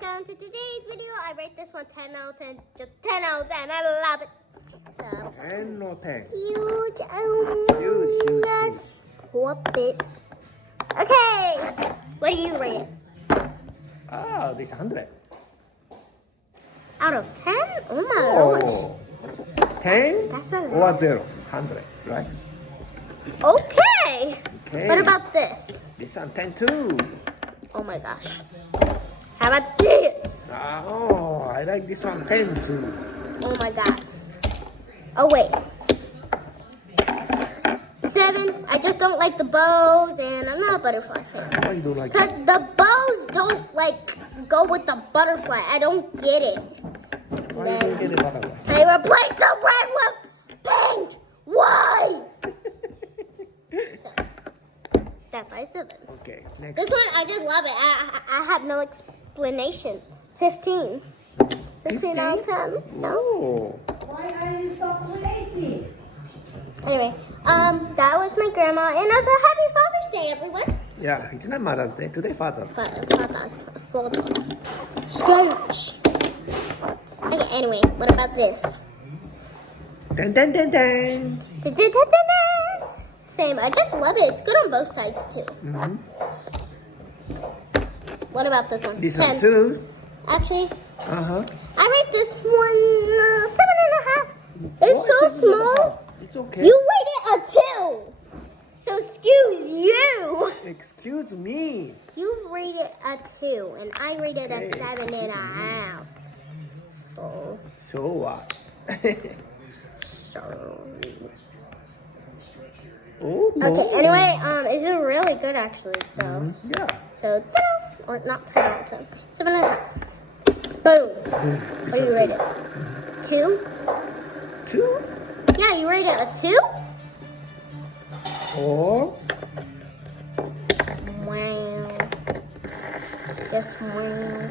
welcome to today's video. I rate this one 10 out of 10. Just 10 out of 10. I love it. So, 10 or 10. Huge. Huge. Let's whoop it. Okay. What do you rate it? Ah, this 100. Out of 10? Oh my gosh. Oh. 10 That's a or lot. 0? 100, right? Okay. Okay. What about this? This one 10 too. Oh my gosh. How about this? Oh, I like this one 10 too. Oh my god. Oh wait. 7. I just don't like the bows, and I'm not a butterfly fan. Why you don't like Because it? the bows don't like go with the butterfly. I don't get it. Why you don't get a butterfly? They replaced the red with pink. Why? So, that's why it's 7. Okay, next. This one, I just love it. I have no explanation. 15. 15 out of 10. No. Oh. Why are you so lazy? Anyway, that was my grandma, and also happy Father's Day, everyone. Yeah, it's not Mother's Day. Today Father's. Father's. Scotch. Okay, anyway, what about this? 10, 10, 10, 10. Same, I just love it. It's good on both sides, too. Mm-hmm. What about this one? This 10. one too. Actually, Uh-huh. I rate this one 7.5. It's Why so 7.5? small. It's okay. You rate it a 2. So excuse you. Excuse me. You rate it a 2, and I rated Okay, a 7.5. So, So what? Oh, no. okay. Anyway, it's just really good actually. So, Yeah. so 10, or not 10 out of 10. 7.5. Boom. What do you rate it? 2? 2 Yeah, you rate it a 2. or Wow. Just wow.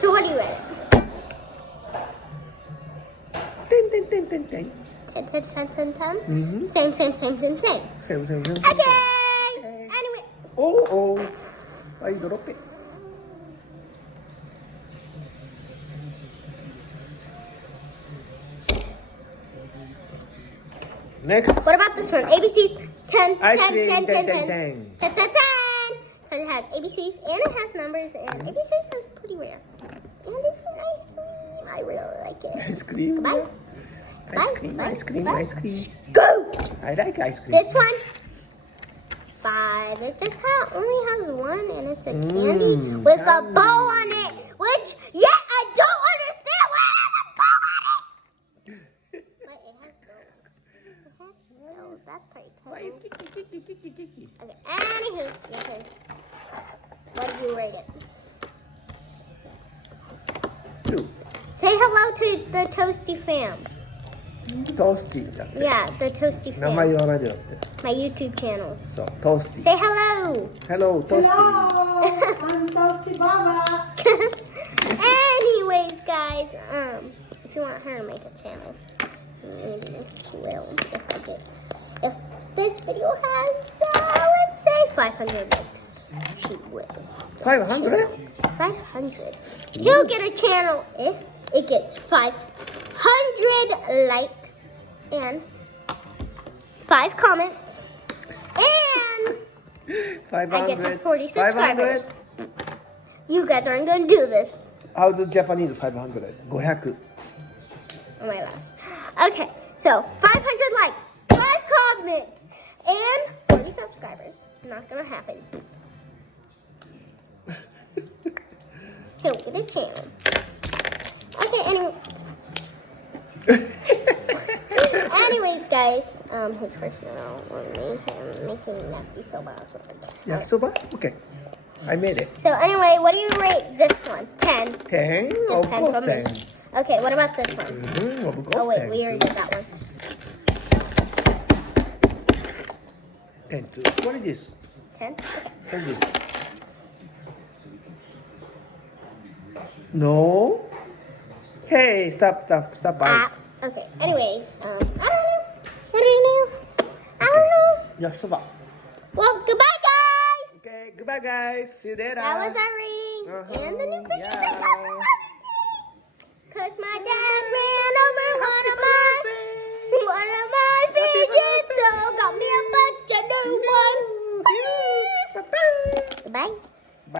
So what do you rate it? 10, 10, 10, 10, 10. 10, 10, 10, 10, 10? Mm-hmm. Same. Same. Okay. Anyway. Oh. I drop it. Next. What about this one? ABCs 10, 10, Ice 10, cream, 10, 10, 10, 10, 10. 10, 10, 10. Because it has ABCs and it has numbers, and ABCs is pretty rare. And it's an ice cream. I really like it. Ice cream. Goodbye. Ice cream. Go! I like ice cream. This one, 5. It just only has 1, and it's a candy with a candy. bow on it, which, yet I don't understand why it has a bow on it. But it has gold. Oh, that's pretty cool. Why you kicky? Okay, anywho, your turn. What do you rate it? 2. Say hello to the Toasty fam. Toasty じゃん。 Yeah, the Toasty 名前 fam. 言わないでよって。 My YouTube channel. そう、Toasty. Say hello. Hello, Toasty. Hello, I'm Toasty Baba. Anyways, guys, if you want her to make a channel, maybe she will if this video has, let's say 500 likes. She will. 500? 500. He'll get a channel if it gets 500 likes and 5 comments. And I get to 40 subscribers. 500? You guys aren't going to do this. How's the Japanese 500? 500. Oh my gosh. Okay, so 500 likes, 5 comments, and 40 subscribers. Not going to happen. He'll get a channel. Okay, anyway. Anyways, guys, his personal on me. I'm making nasty soba or something. Yakisoba? Okay. I made it. So anyway, what do you rate this one? 10. 10? Just Of 10 course from me. 10. Okay, what about this one? Of course Oh wait, 10. we already did that one. 10 too. What is this? 10? Okay. What is this? No. Hey, stop eyes. Okay. Anyways, I don't know. What do you know? I don't know. Yakisoba. Well, goodbye, guys. Okay, goodbye guys. See you later. That was our reading and the new fidgets I Yeah. got for Mother's Day. Cause my dad ran over one of my fidgets, so got me a bunch of new ones. Goodbye.